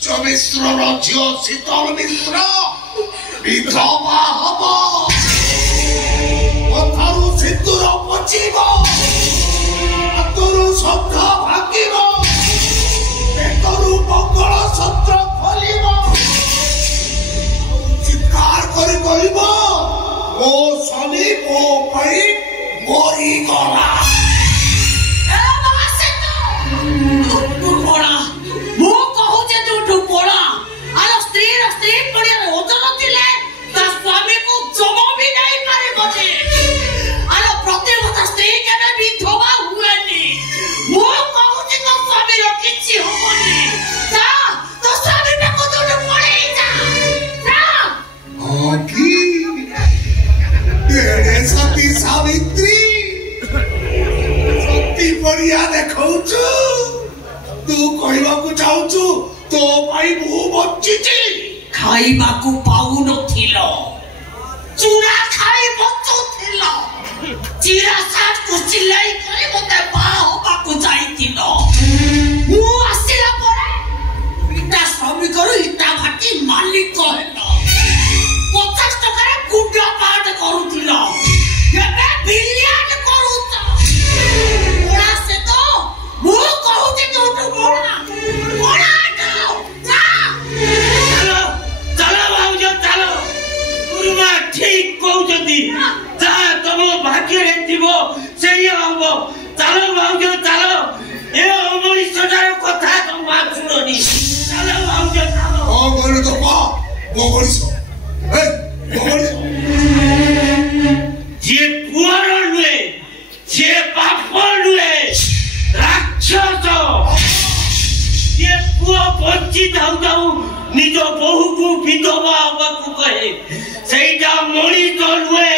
ମିଶ୍ରର ଝିଅ ଶୀତଳ ମିଶ୍ର ବିଧବା ହବ କଥାରୁ ସିନ୍ଦୁର ପଚିବ ହାତରୁ ଶବ୍ଦ ଭାଙ୍ଗିବ ପେଟରୁ ମଙ୍ଗଳ ସୂତ୍ର ଖୋଲିବ ଚିତ୍କାର କରି କହିବ ମୋ ସ୍ୱାମୀ ମୋ ପାଇଁ ମରିଗଲା। सावित्री सती बढ़िया देखौछु तू कहबाकू चाहूछु तो भाई मु बच्चिची खाइबाकू पाउ नथिलो चूड़ा खाई बचुथिलो चिरा साथ को चिल्लाई करे मते बा होबाकू जाईतिलो मु आसिला परे इटा श्रमिकरो इटा भाटी मालिक हेलो 50 टका रे गुड्डा पाट करूथिलो ଏବେ ବିଲିୟନ କରୁଛ ଓଳା ସେ ତ ମୁଁ କହୁଛି ତୁ ଓଳା ଓଳା ଚାଲ ଚାଲ ଭାଉଜ ଚାଲ ଗୁରୁମା ଠିକ କହୁଛନ୍ତି ଯାହା ତମ ଭାଗ୍ୟରେ ଥିବ ସେଇଆ ହବ ଚାଲ ଭାଉଜ ଚାଲ ଏ ଅମଣିଷଟାର କଥା ତମା ଶୁଣନି ଚାଲ ଭାଉଜ ଚାଲ ଗଣ ତ ପା ମଣିଷ ଏ ମଣିଷ जे पुअर नुहे जे बाप नुहे राक्षस जे पुआ बच्ची धाउ धाउ निज बहु को विधवा हवाकू कहे सेटा मणिष नुहे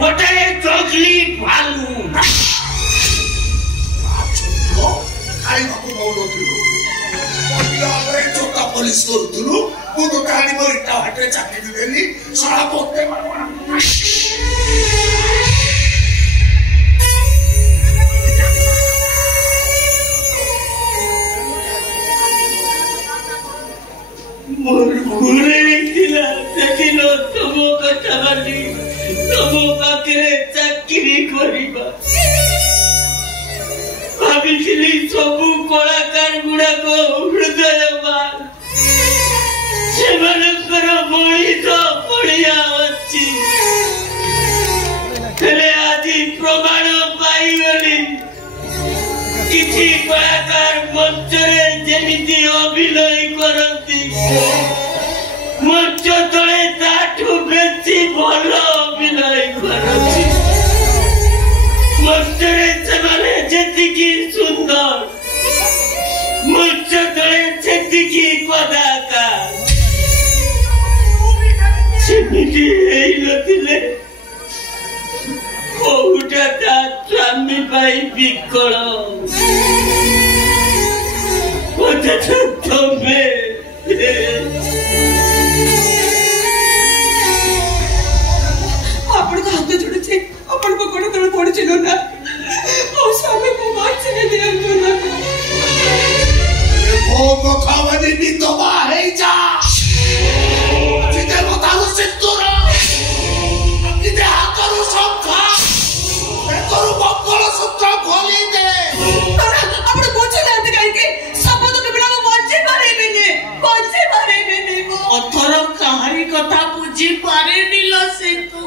गोटे जगली भालू खाइबाकू पाउनथिलु पटियाले चोता पुलिस करूथुलु मु तो गाड़ी में इटा हटे चाकरी देली सारा पोते मारवा मोर भूले थिला देखिलो तमो कथा बाली तमो पाखरे चाकरी करिबा भाबिथिली सबु कलाकार गुडा को हृदयवान सेमानकर मणिष पड़िया अछि हेले आदि प्रमाण पाइगली किछि कलाकार मंचरे जेमिति अभिनय करती मंच तले ताठू बेसी भल अभिनय करती मंचरे सेमाने जेतिकी सुंदर मंच तले सेतिकी कदाकार सेमिति हेई नथिले कोउटा ता स्वामी पाई बिकल तमे आपण को हाथ जोड़े आपण को गोड़ तले पड़ चलो ना ओ स्वामी को बात से दिया ना ओ कथा वाली विधवा है जा जिते बताओ सिद्धर किते हातरू सब खा पेटरू मंगल सूत्र खोली दे आपण बुझे जाते काहे के शब्द बिना बंचे पारेबिने अथर कहानी कथा बुझी पारेनी ल से तू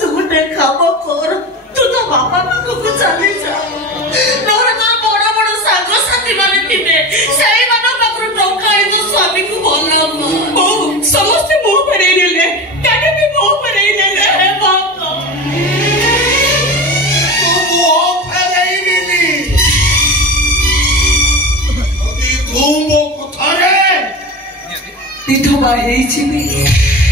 तू गोटे खाब कर तू तो बापा को चले जा नोरे तो बड़ बड़ साग साथी माने थिबे सेई मानो पाखरु टंका ए तो स्वामी को बोलना ओ समस्त मुंह परे ले काटे भी मुंह परे ले हे बाप विधवा